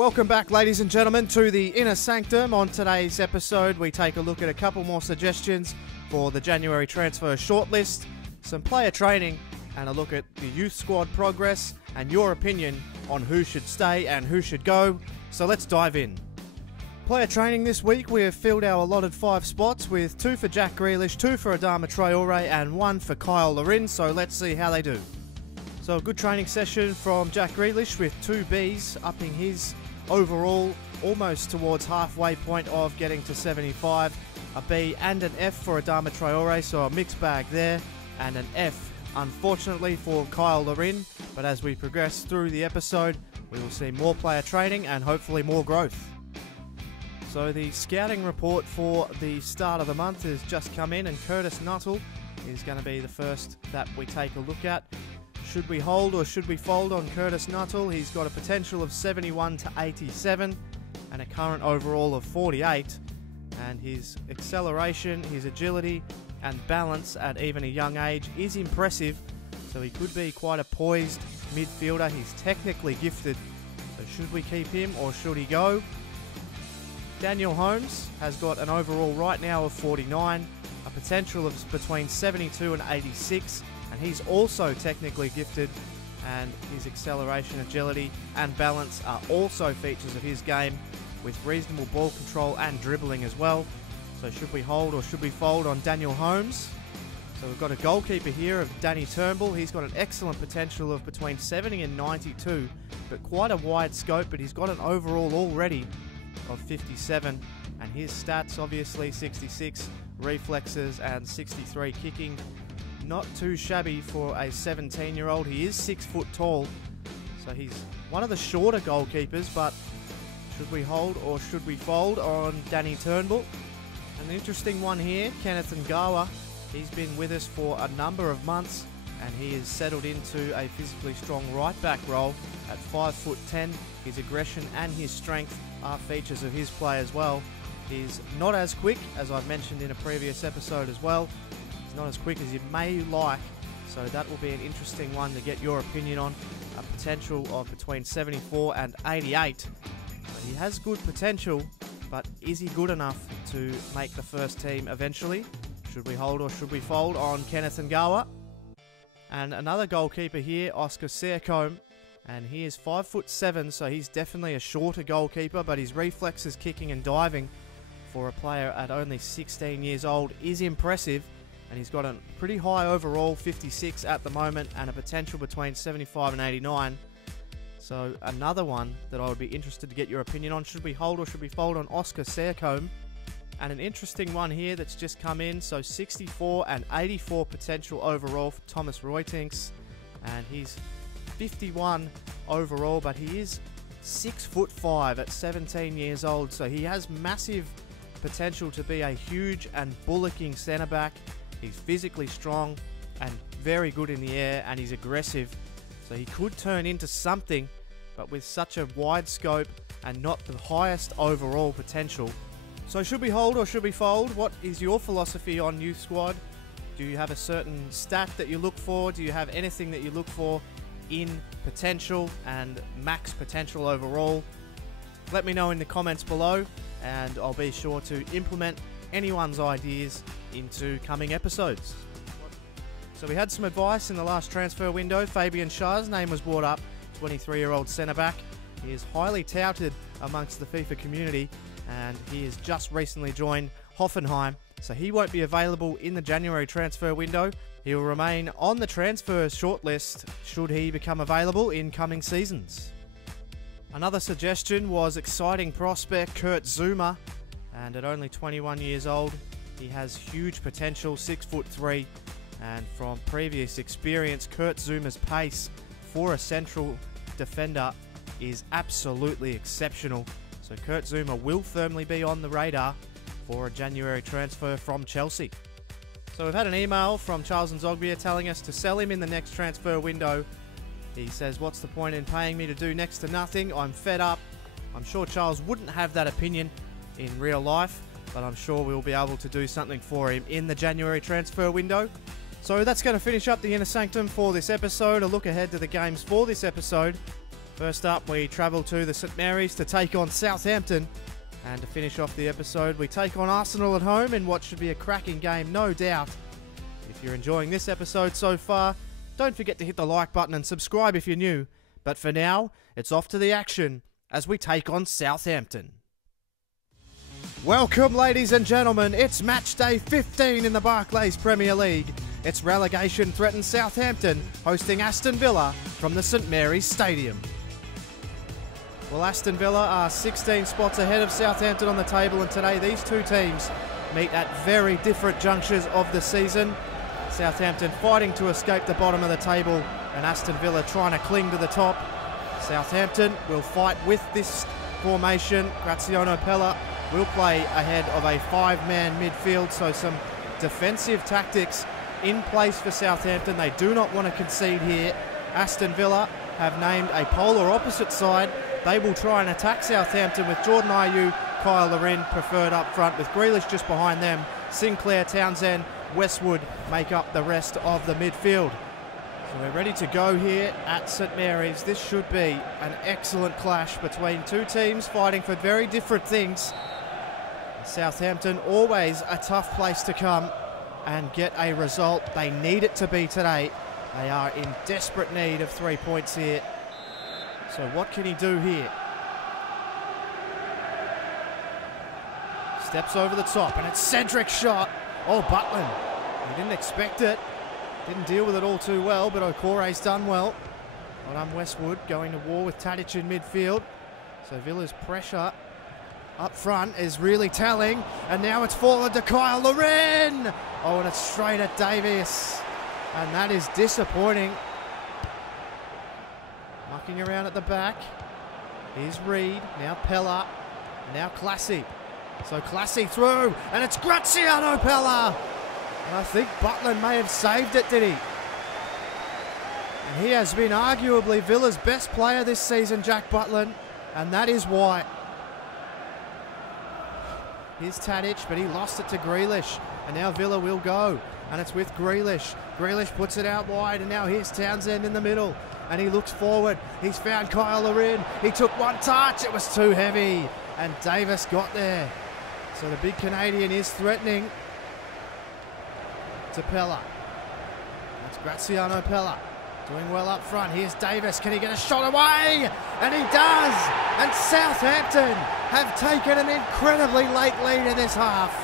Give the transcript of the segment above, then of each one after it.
Welcome back, ladies and gentlemen, to the Inner Sanctum. On today's episode, we take a look at a couple more suggestions for the January transfer shortlist, some player training, and a look at the youth squad progress and your opinion on who should stay and who should go. So let's dive in. Player training this week, we have filled our allotted 5 spots with 2 for Jack Grealish, 2 for Adama Traore and 1 for Kyle Larin, so let's see how they do. So a good training session from Jack Grealish with 2 Bs, upping his overall almost towards halfway point of getting to 75. A B and an F for Adama Traore, so a mixed bag there, and an F unfortunately for Kyle Larin, but as we progress through the episode we will see more player training and hopefully more growth. So the scouting report for the start of the month has just come in, and Curtis Nuttall is going to be the first that we take a look at. Should we hold or should we fold on Curtis Nuttall? He's got a potential of 71 to 87 and a current overall of 48, and his acceleration, his agility and balance at even a young age is impressive, so he could be quite a poised midfielder. He's technically gifted, so should we keep him or should he go? Daniel Holmes has got an overall right now of 49, a potential of between 72 and 86, and he's also technically gifted, and his acceleration, agility and balance are also features of his game, with reasonable ball control and dribbling as well. So should we hold or should we fold on Daniel Holmes? So we've got a goalkeeper here of Danny Turnbull. He's got an excellent potential of between 70 and 92, but quite a wide scope, but he's got an overall already of 57, and his stats obviously 66 reflexes and 63 kicking. Not too shabby for a 17-year-old. He is 6 foot tall, so he's one of the shorter goalkeepers, but should we hold or should we fold on Danny Turnbull? An interesting one here, Kenneth Ngawa. He's been with us for a number of months, and he has settled into a physically strong right back role at 5'10". His aggression and his strength are features of his play as well. He's not as quick, as I've mentioned in a previous episode as well. He's not as quick as you may like, so that will be an interesting one to get your opinion on. A potential of between 74 and 88. But he has good potential, but is he good enough to make the first team eventually? Should we hold or should we fold on Kenneth Ngawa? And another goalkeeper here, Oscar Sercombe, and he is 5'7", so he's definitely a shorter goalkeeper, but his reflexes, kicking and diving for a player at only 16 years old is impressive, and he's got a pretty high overall, 56 at the moment, and a potential between 75 and 89. So another one that I would be interested to get your opinion on. Should we hold or should we fold on Oscar Sercombe? And an interesting one here that's just come in, so 64 and 84 potential overall for Thomas Roytinks, and he's 51 overall, but he is 6'5" at 17 years old, so he has massive potential to be a huge and bullocking centre back. He's physically strong and very good in the air, and he's aggressive, so he could turn into something, but with such a wide scope and not the highest overall potential. So should we hold or should we fold? What is your philosophy on youth squad? Do you have a certain stat that you look for? Do you have anything that you look for in potential and max potential overall? Let me know in the comments below, and I'll be sure to implement anyone's ideas into coming episodes. So we had some advice in the last transfer window. Fabian Schär's name was brought up, 23-year-old centre-back. He is highly touted amongst the FIFA community, and he has just recently joined Hoffenheim, so he won't be available in the January transfer window. He will remain on the transfer shortlist should he become available in coming seasons. Another suggestion was exciting prospect Kurt Zouma, and at only 21 years old, he has huge potential, 6'3", and from previous experience, Kurt Zouma's pace for a central defender is absolutely exceptional. So Kurt Zouma will firmly be on the radar for a January transfer from Chelsea. So we've had an email from Charles Nzogbia telling us to sell him in the next transfer window. He says, what's the point in paying me to do next to nothing? I'm fed up. I'm sure Charles wouldn't have that opinion in real life, but I'm sure we'll be able to do something for him in the January transfer window. So that's going to finish up the Inner Sanctum for this episode. A look ahead to the games for this episode. First up, we travel to the St Mary's to take on Southampton. And to finish off the episode, we take on Arsenal at home in what should be a cracking game, no doubt. If you're enjoying this episode so far, don't forget to hit the like button and subscribe if you're new. But for now, it's off to the action as we take on Southampton. Welcome, ladies and gentlemen. It's match day 15 in the Barclays Premier League. It's relegation-threatened Southampton hosting Aston Villa from the St Mary's Stadium. Well, Aston Villa are 16 spots ahead of Southampton on the table, and today these two teams meet at very different junctures of the season. Southampton fighting to escape the bottom of the table, and Aston Villa trying to cling to the top. Southampton will fight with this formation. Graziano Pella will play ahead of a five-man midfield, so some defensive tactics in place for Southampton. They do not want to concede here. Aston Villa have named a polar opposite side. They will try and attack Southampton with Jordan Ayew, Kyle Larin preferred up front, with Grealish just behind them. Sinclair, Townsend, Westwood make up the rest of the midfield. So we're ready to go here at St Mary's. This should be an excellent clash between two teams fighting for very different things. Southampton, always a tough place to come and get a result. They need it to be today. They are in desperate need of 3 points here. So what can he do here? Steps over the top, and it's Cedric's shot. Oh, Butland. He didn't expect it. Didn't deal with it all too well, but Okore's done well. Well done, Westwood, going to war with Tadic in midfield. So Villa's pressure up front is really telling, and now it's fallen to Kyle Larin. Oh, and it's straight at Davies, and that is disappointing. Mucking around at the back. Here's Reed, now Pella, now Classy. So Classy through, and it's Graziano Pella. And I think Butland may have saved it, did he? And he has been arguably Villa's best player this season, Jack Butland, and that is why. Here's Tadic, but he lost it to Grealish, and now Villa will go, and it's with Grealish. Grealish puts it out wide, and now here's Townsend in the middle, and he looks forward. He's found Kyle Larin. He took one touch. It was too heavy, and Davis got there. So the big Canadian is threatening to Pella. That's Graziano Pella doing well up front. Here's Davis. Can he get a shot away? And he does. And Southampton have taken an incredibly late lead in this half.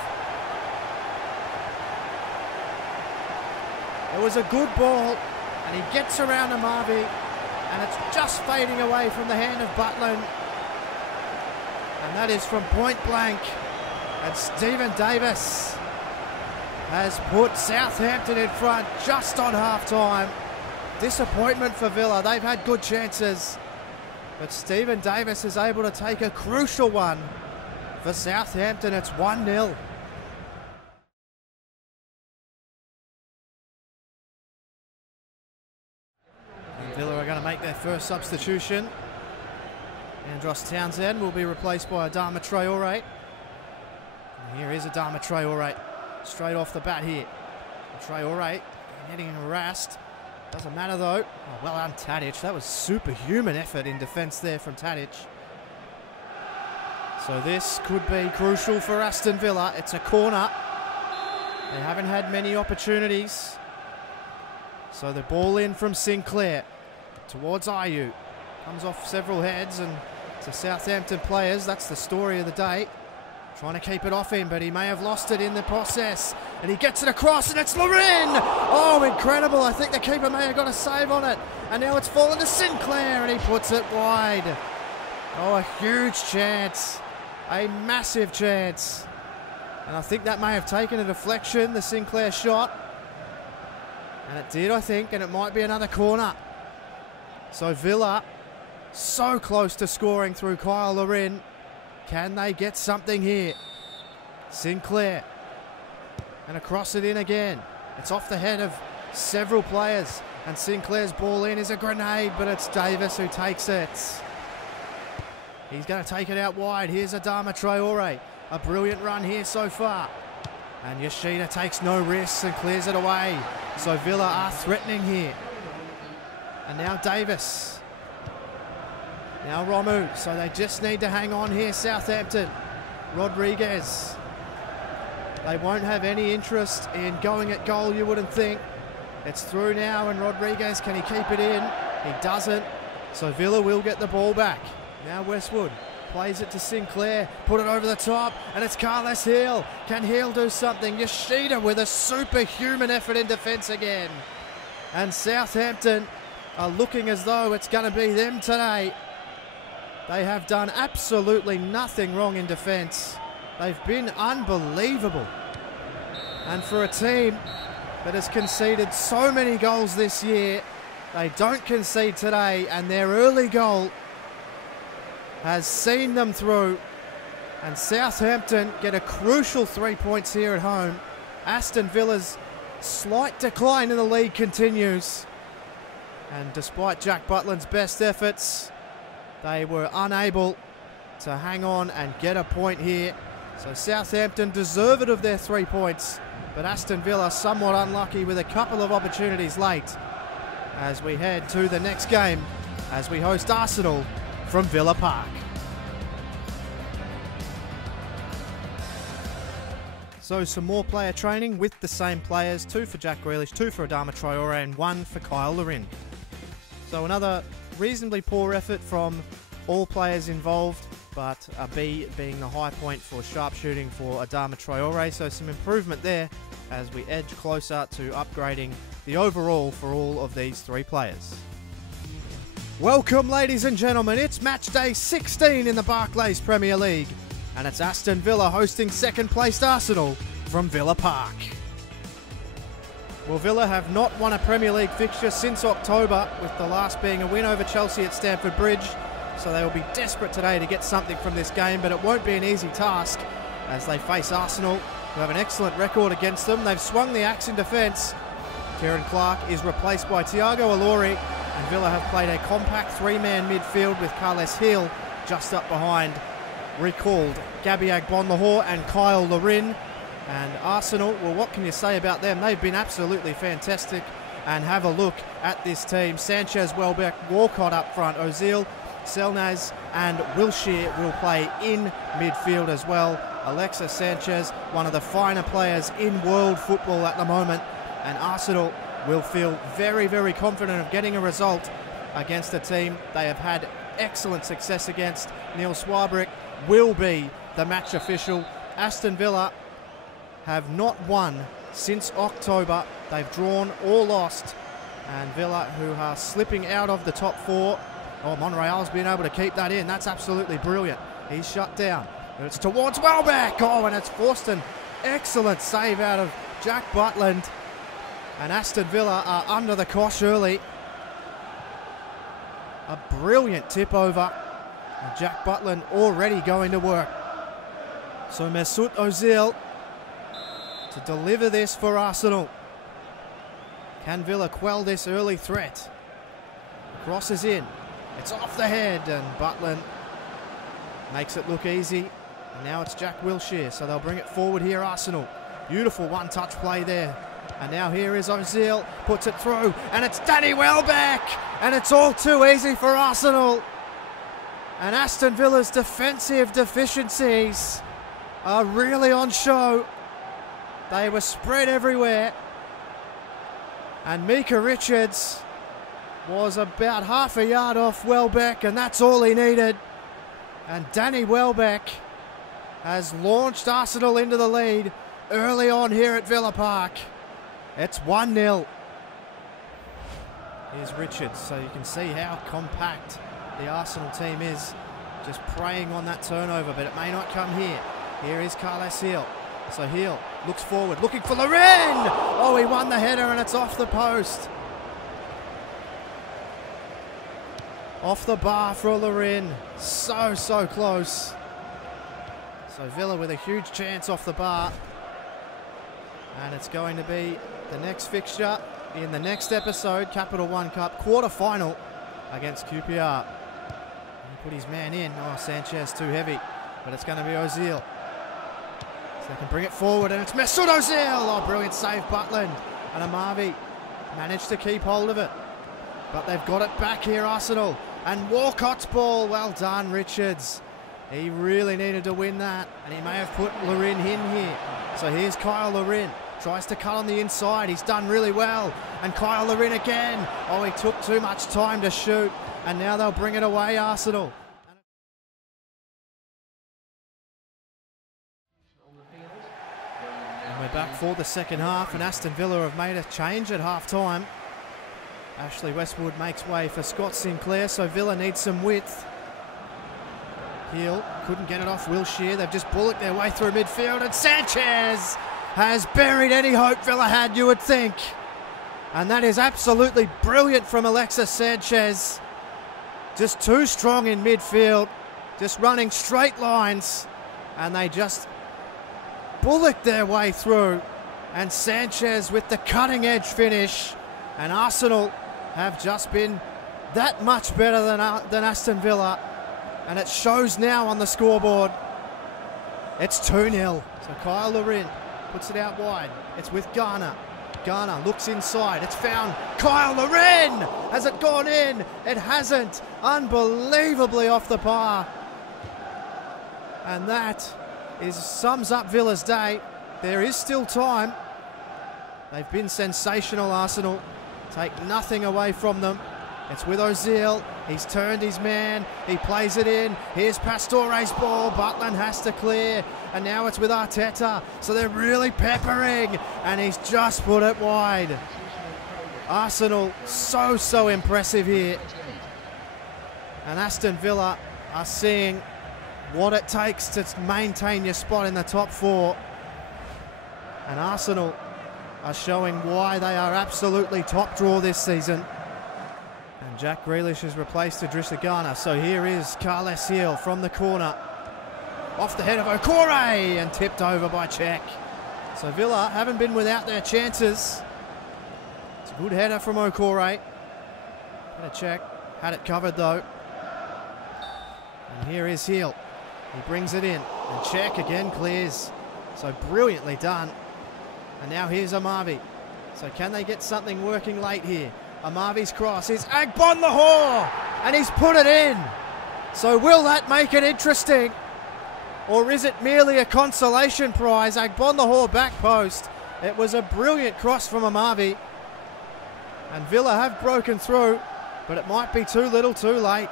It was a good ball, and he gets around to Marvey, and it's just fading away from the hand of Butland. And that is from point blank. And Stephen Davis has put Southampton in front just on half-time. Disappointment for Villa. They've had good chances, but Stephen Davis is able to take a crucial one for Southampton. It's 1-0. Villa are going to make their first substitution. Andros Townsend will be replaced by Adama Traore. And here is Adama Traore, straight off the bat here. Traore getting harassed. Doesn't matter though. Oh, well done, Tadic. That was superhuman effort in defence there from Tadic. So this could be crucial for Aston Villa. It's a corner. They haven't had many opportunities. So the ball in from Sinclair towards Ayew. Comes off several heads, and to Southampton players, that's the story of the day. Trying to keep it off him, but he may have lost it in the process. And he gets it across, and it's Larin! Oh, incredible. I think the keeper may have got a save on it. And now it's fallen to Sinclair, and he puts it wide. Oh, a huge chance. A massive chance. And I think that may have taken a deflection, the Sinclair shot. And it did, I think, and it might be another corner. So Villa, so close to scoring through Kyle Larin. Can they get something here? Sinclair. And across it in again. It's off the head of several players. And Sinclair's ball in is a grenade, but it's Davis who takes it. He's going to take it out wide. Here's Adama Traore. A brilliant run here so far. And Yoshida takes no risks and clears it away. So Villa are threatening here. And now Davis. Now Romu, so they just need to hang on here, Southampton. Rodriguez. They won't have any interest in going at goal, you wouldn't think. It's through now, and Rodriguez, can he keep it in? He doesn't, so Villa will get the ball back. Now Westwood plays it to Sinclair, put it over the top, and it's Carles Hill. Can Hill do something? Yoshida with a superhuman effort in defence again. And Southampton are looking as though it's going to be them today. They have done absolutely nothing wrong in defence. They've been unbelievable. And for a team that has conceded so many goals this year, they don't concede today, and their early goal has seen them through. And Southampton get a crucial 3 points here at home. Aston Villa's slight decline in the league continues. And despite Jack Butland's best efforts, they were unable to hang on and get a point here. So Southampton deserve it of their 3 points, but Aston Villa somewhat unlucky with a couple of opportunities late as we head to the next game as we host Arsenal from Villa Park. So some more player training with the same players, 2 for Jack Grealish, 2 for Adama Traore and 1 for Kyle Larin. So another reasonably poor effort from all players involved, but a B being the high point for sharpshooting for Adama Traore. So some improvement there as we edge closer to upgrading the overall for all of these 3 players. Welcome, ladies and gentlemen. It's match day 16 in the Barclays Premier League, and it's Aston Villa hosting second-placed Arsenal from Villa Park. Well, Villa have not won a Premier League fixture since October, with the last being a win over Chelsea at Stamford Bridge. So they will be desperate today to get something from this game, but it won't be an easy task as they face Arsenal, who have an excellent record against them. They've swung the axe in defence. Kieran Clark is replaced by Thiago Alori, and Villa have played a compact 3-man midfield with Carles Hill just up behind, recalled Gabby Agbonlahor and Kyle Larin. And Arsenal, well, what can you say about them? They've been absolutely fantastic. And have a look at this team. Sanchez, Welbeck, Walcott up front, Ozil, Selnaz and Wilshere will play in midfield as well. Alexis Sanchez, one of the finer players in world football at the moment. And Arsenal will feel very, very confident of getting a result against a team they have had excellent success against. Neil Swarbrick will be the match official. Aston Villa have not won since October. They've drawn or lost. And Villa, who are slipping out of the top 4. Oh, Monreal's been able to keep that in. That's absolutely brilliant. He's shut down. It's towards Welbeck. Oh, and it's forced an excellent save out of Jack Butland. And Aston Villa are under the cosh early. A brilliant tip over. And Jack Butland already going to work. So Mesut Ozil to deliver this for Arsenal. Can Villa quell this early threat? Crosses in. It's off the head, and Butland makes it look easy. And now it's Jack Wilshere, so they'll bring it forward here, Arsenal. Beautiful one-touch play there. And now here is Ozil, puts it through, and it's Danny Welbeck! And it's all too easy for Arsenal. And Aston Villa's defensive deficiencies are really on show. They were spread everywhere. And Micah Richards was about half a yard off Welbeck, and that's all he needed. And Danny Welbeck has launched Arsenal into the lead early on here at Villa Park. It's 1-0. Here's Richards, so you can see how compact the Arsenal team is. Just preying on that turnover, but it may not come here. Here is Carles Hill. So Hill looks forward, looking for Larin! Oh, he won the header, and it's off the post. Off the bar for Larin. So close. So Villa with a huge chance off the bar. And it's going to be the next fixture in the next episode, Capital One Cup quarter-final against QPR. He put his man in. Oh, Sanchez too heavy. But it's going to be Ozil. So they can bring it forward, and it's Mesut Ozil! Oh, brilliant save, Butland. And Amavi managed to keep hold of it. But they've got it back here, Arsenal. And Walcott's ball, well done, Richards. He really needed to win that, and he may have put Lorin in here. So here's Kyle Lorin. Tries to cut on the inside. He's done really well. And Kyle Lorin again. Oh, he took too much time to shoot. And now they'll bring it away, Arsenal. And we're back for the second half, and Aston Villa have made a change at half-time. Ashley Westwood makes way for Scott Sinclair, so Villa needs some width. Heel couldn't get it off Wilshere. They've just bullocked their way through midfield, and Sanchez has buried any hope Villa had, you would think. And that is absolutely brilliant from Alexis Sanchez. Just too strong in midfield, just running straight lines, and they just bullocked their way through. And Sanchez with the cutting edge finish, and Arsenal have just been that much better than Aston Villa, and it shows now on the scoreboard. It's 2-0. So Kyle Lorin puts it out wide. It's with Garner. Garner looks inside. It's found Kyle Lorin. Has it gone in? It hasn't. Unbelievably off the par. And that sums up Villa's day. There is still time. They've been sensational, Arsenal. Take nothing away from them. It's with Ozil. He's turned his man. He plays it in. Here's Pastore's ball. Butland has to clear. And now it's with Arteta. So they're really peppering. And he's just put it wide. Arsenal so impressive here. And Aston Villa are seeing what it takes to maintain your spot in the top four. And Arsenal are showing why they are absolutely top draw this season. And Jack Grealish has replaced Idrissa Gana. So here is Carles Heel from the corner. Off the head of Okore and tipped over by Cech. So Villa haven't been without their chances. It's a good header from Okore. Cech had it covered though. And here is Heel. He brings it in. And Cech again clears. So brilliantly done. And now here's Amavi. So can they get something working late here? Amavi's cross is Agbonlahor, and he's put it in. So will that make it interesting? Or is it merely a consolation prize? Agbonlahor back post. It was a brilliant cross from Amavi. And Villa have broken through, but it might be too little too late.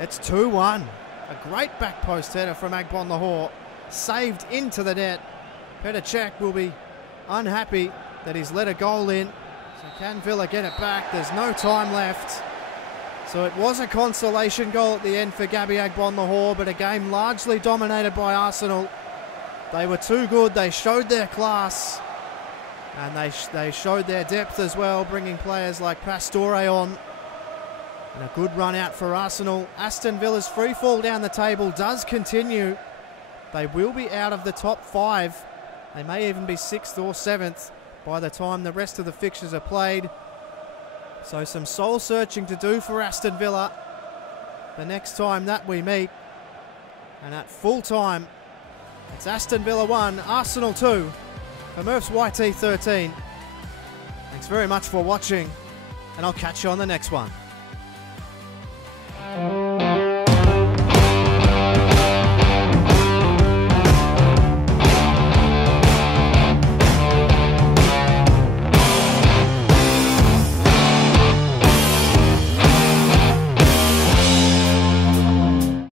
It's 2-1. A great back post header from Agbonlahor. Saved into the net. Petr Cech will be unhappy that he's let a goal in. So can Villa get it back? There's no time left. So it was a consolation goal at the end for Gabby Agbonlahor, but a game largely dominated by Arsenal. They were too good. They showed their class. And they showed their depth as well, bringing players like Pastore on. And a good run out for Arsenal. Aston Villa's free fall down the table does continue. They will be out of the top 5. They may even be 6th or 7th by the time the rest of the fixtures are played. So some soul searching to do for Aston Villa the next time that we meet. And at full time, it's Aston Villa 1, Arsenal 2 for Murph's YT13. Thanks very much for watching, and I'll catch you on the next one.